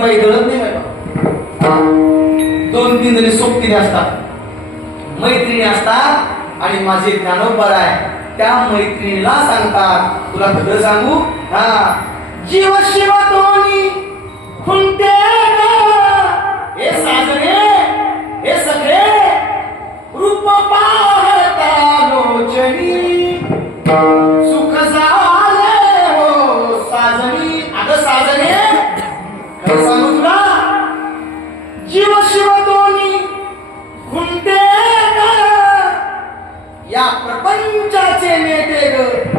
नाही दोन तीन जणी सोप्तीने असतात मैत्रिणी असतात आणि माझे ज्ञान त्या मैत्रिणीला सांगतात तुला खरं सांगू हा जीव शिवा दोन्ही ಸೇವೆಯ ದೇವರು